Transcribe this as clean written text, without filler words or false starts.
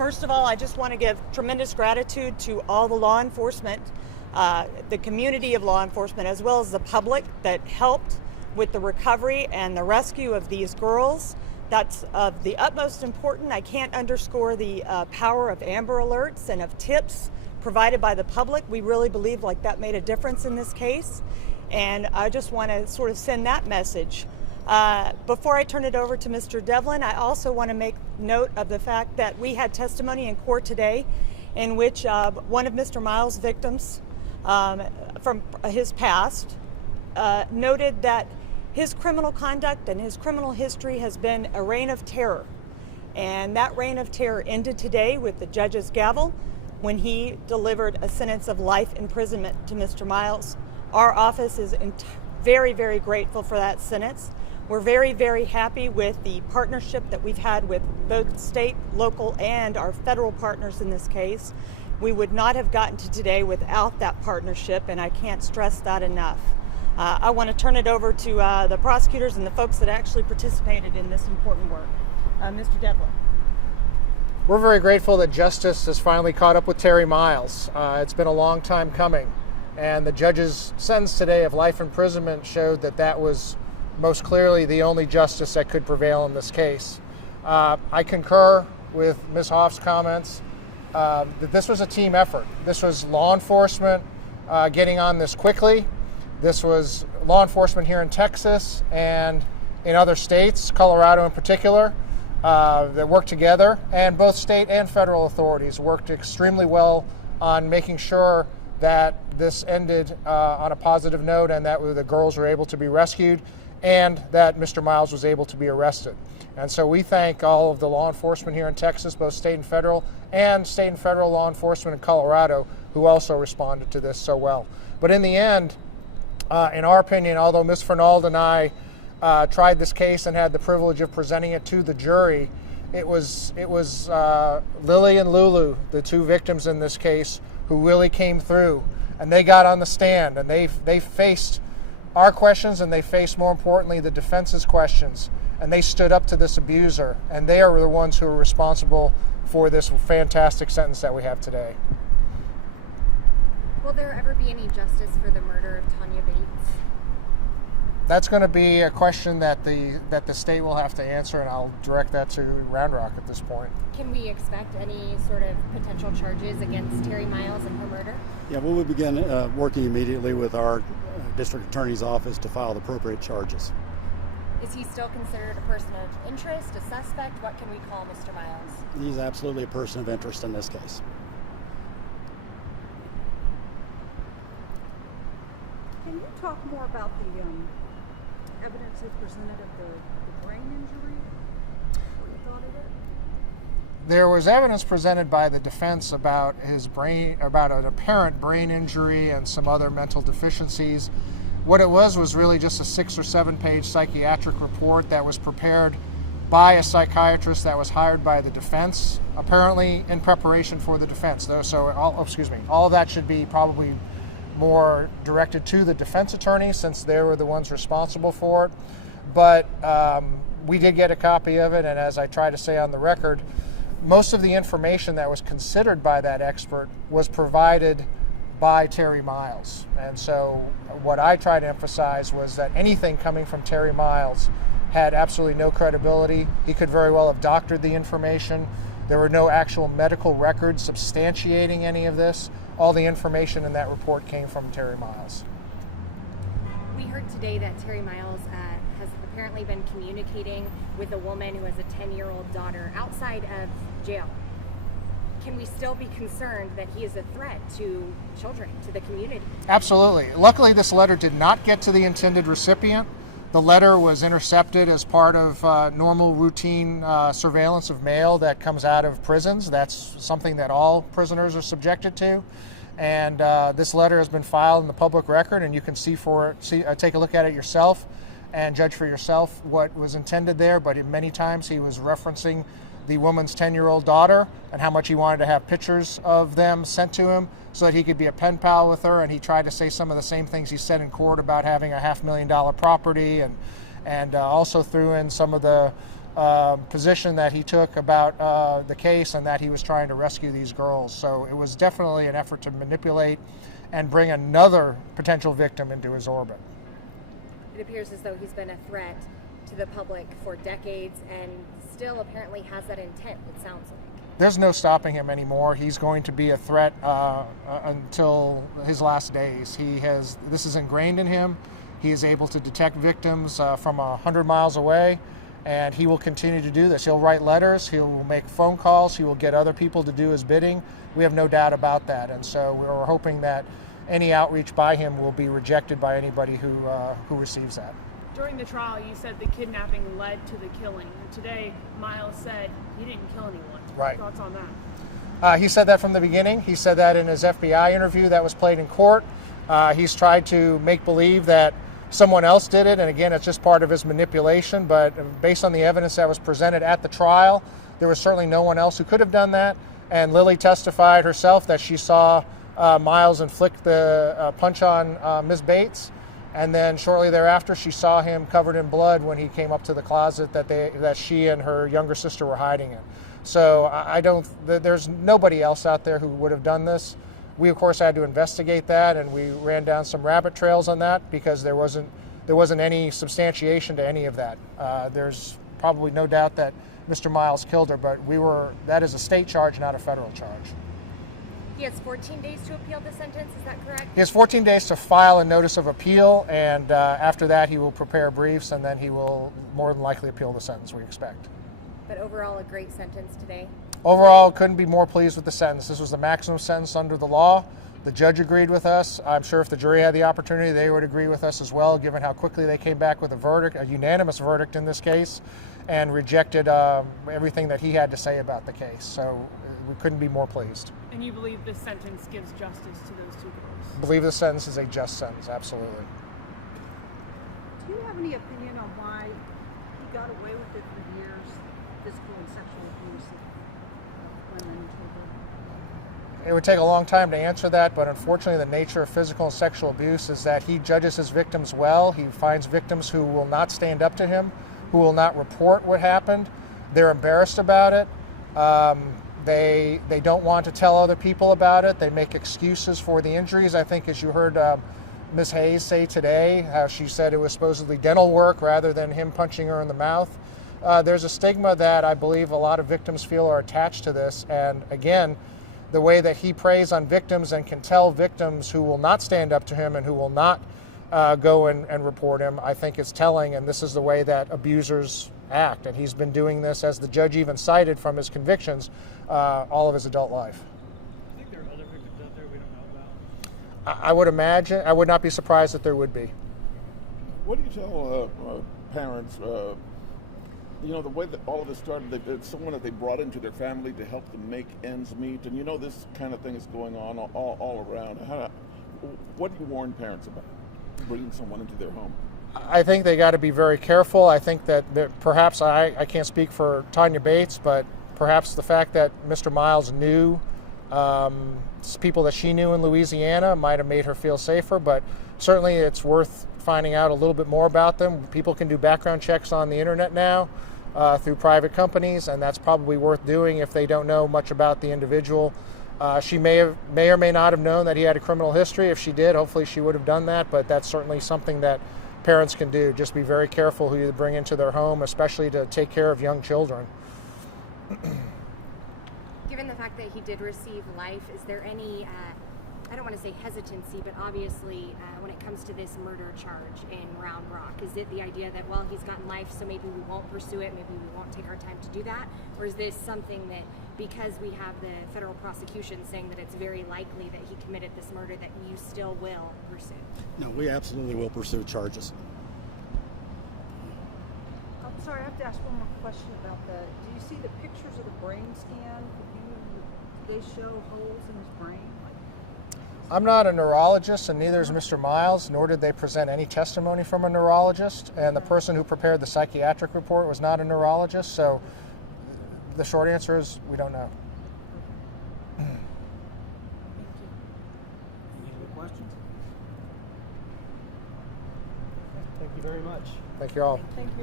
First of all, I just want to give tremendous gratitude to all the law enforcement, the community of law enforcement, as well as the public that helped with the recovery and the rescue of these girls. That's of the utmost importance. I can't underscore the power of Amber Alerts and of tips provided by the public. We really believe like that made a difference in this case. And I just want to sort of send that message. Before I turn it over to Mr. Devlin, I also want to make note of the fact that we had testimony in court today in which one of Mr. Miles' victims from his past noted that his criminal conduct and his criminal history has been a reign of terror. And that reign of terror ended today with the judge's gavel when he delivered a sentence of life imprisonment to Mr. Miles. Our office is very, very grateful for that sentence. We're very, very happy with the partnership that we've had with both state, local, and our federal partners in this case. We would not have gotten to today without that partnership, and I can't stress that enough. I want to turn it over to the prosecutors and the folks that actually participated in this important work. Mr. Devlin. We're very grateful that justice has finally caught up with Terry Miles. It's been a long time coming, and the judge's sentence today of life imprisonment showed that that was most clearly the only justice that could prevail in this case. I concur with Ms. Hoff's comments that this was a team effort. This was law enforcement getting on this quickly. This was law enforcement here in Texas and in other states, Colorado in particular, that worked together, and both state and federal authorities worked extremely well on making sure that this ended on a positive note and that the girls were able to be rescued and that Mr. Miles was able to be arrested. And so we thank all of the law enforcement here in Texas, both state and federal law enforcement in Colorado, who also responded to this so well. But in the end, in our opinion, although Ms. Fernald and I tried this case and had the privilege of presenting it to the jury, it was Lily and Lulu, the two victims in this case, who really came through, and they got on the stand and they faced our questions, and they faced, more importantly, the defense's questions, and they stood up to this abuser, and they are the ones who are responsible for this fantastic sentence that we have today. Will there ever be any justice for the murder of Tanya Bates? That's going to be a question that the state will have to answer, and I'll direct that to Round Rock at this point. Can we expect any sort of potential charges against Terry Miles and her murder? Yeah, we will begin working immediately with our district attorney's office to file the appropriate charges. Is he still considered a person of interest, a suspect? What can we call Mr. Miles? He's absolutely a person of interest in this case. Can you talk more about the evidence you presented of the brain injury? What you thought of it? There was evidence presented by the defense about about an apparent brain injury and some other mental deficiencies. What it was really just a 6 or 7 page psychiatric report that was prepared by a psychiatrist that was hired by the defense, apparently in preparation for the defense. So, all of that should be probably more directed to the defense attorney, since they were the ones responsible for it. But we did get a copy of it, and as I try to say on the record, most of the information that was considered by that expert was provided by Terry Miles. And so what I tried to emphasize was that anything coming from Terry Miles had absolutely no credibility. He could very well have doctored the information. There were no actual medical records substantiating any of this. All the information in that report came from Terry Miles. We heard today that Terry Miles has apparently been communicating with a woman who has a 10-year-old daughter outside of jail. Can we still be concerned that he is a threat to children, to the community? Absolutely. Luckily, this letter did not get to the intended recipient. The letter was intercepted as part of normal routine surveillance of mail that comes out of prisons. That's something that all prisoners are subjected to. And this letter has been filed in the public record, and you can take a look at it yourself and judge for yourself what was intended there. But many times he was referencing the woman's 10-year-old daughter and how much he wanted to have pictures of them sent to him so that he could be a pen pal with her. And he tried to say some of the same things he said in court about having a $500,000 property, and also threw in some of the position that he took about the case and that he was trying to rescue these girls. So it was definitely an effort to manipulate and bring another potential victim into his orbit. It appears as though he's been a threat to the public for decades and still apparently has that intent, it sounds like. There's no stopping him anymore. He's going to be a threat until his last days. This is ingrained in him. He is able to detect victims from 100 miles away, and he will continue to do this. He'll write letters, he'll make phone calls, he will get other people to do his bidding. We have no doubt about that, and so we're hoping that any outreach by him will be rejected by anybody who receives that. During the trial, you said the kidnapping led to the killing. And today, Miles said he didn't kill anyone. Right. Thoughts on that? He said that from the beginning. He said that in his FBI interview that was played in court. He's tried to make believe that someone else did it, and again, it's just part of his manipulation. But based on the evidence that was presented at the trial, there was certainly no one else who could have done that. And Lily testified herself that she saw Miles inflict the punch on Ms. Bates. And then shortly thereafter, she saw him covered in blood when he came up to the closet that she and her younger sister were hiding in. So there's nobody else out there who would have done this. We, of course, had to investigate that, and we ran down some rabbit trails on that because there wasn't any substantiation to any of that. There's probably no doubt that Mr. Miles killed her, but that is a state charge, not a federal charge. He has 14 days to appeal the sentence, is that correct? He has 14 days to file a notice of appeal, and after that he will prepare briefs, and then he will more than likely appeal the sentence, we expect. But overall, a great sentence today. Overall, couldn't be more pleased with the sentence. This was the maximum sentence under the law. The judge agreed with us. I'm sure if the jury had the opportunity, they would agree with us as well, given how quickly they came back with a verdict, a unanimous verdict in this case, and rejected everything that he had to say about the case. So we couldn't be more pleased. And you believe this sentence gives justice to those two girls? I believe the sentence is a just sentence, absolutely. Do you have any opinion on why he got away with it for years, physical and sexual abuse of women and children? It would take a long time to answer that, but unfortunately the nature of physical and sexual abuse is that he judges his victims well. He finds victims who will not stand up to him, who will not report what happened. They're embarrassed about it. They don't want to tell other people about it. They make excuses for the injuries. I think, as you heard Ms. Hayes say today, how she said it was supposedly dental work rather than him punching her in the mouth. There's a stigma that I believe a lot of victims feel are attached to this. And again, the way that he preys on victims and can tell victims who will not stand up to him and who will not go and report him, I think is telling. And this is the way that abusers act. And he's been doing this, as the judge even cited from his convictions, all of his adult life. I think there are other victims out there we don't know about. I would imagine. I would not be surprised if there would be. What do you tell parents? The way that all of this started, it's someone that they brought into their family to help them make ends meet, and this kind of thing is going on all around. What do you warn parents about bringing someone into their home? I think they got to be very careful. I think that perhaps I can't speak for Tanya Bates, but perhaps the fact that Mr. Miles knew people that she knew in Louisiana might have made her feel safer, but certainly it's worth finding out a little bit more about them. People can do background checks on the internet now through private companies, and that's probably worth doing if they don't know much about the individual. She may or may not have known that he had a criminal history. If she did, hopefully she would have done that, but that's certainly something that parents can do. Just be very careful who you bring into their home, especially to take care of young children. Given the fact that he did receive life, is there any, I don't want to say hesitancy, but obviously when it comes to this murder charge in Round Rock, is it the idea that, well, he's gotten life, so maybe we won't pursue it, maybe we won't take our time to do that? Or is this something that, because we have the federal prosecution saying that it's very likely that he committed this murder, that you still will pursue? No, we absolutely will pursue charges. I'm sorry, I have to ask one more question about the. Do you see the pictures of the brain scan? Do they show holes in his brain? I'm not a neurologist, and neither is Mr. Miles, nor did they present any testimony from a neurologist. And the person who prepared the psychiatric report was not a neurologist, so the short answer is we don't know. Any other questions? Thank you very much. Thank you all. Thank you.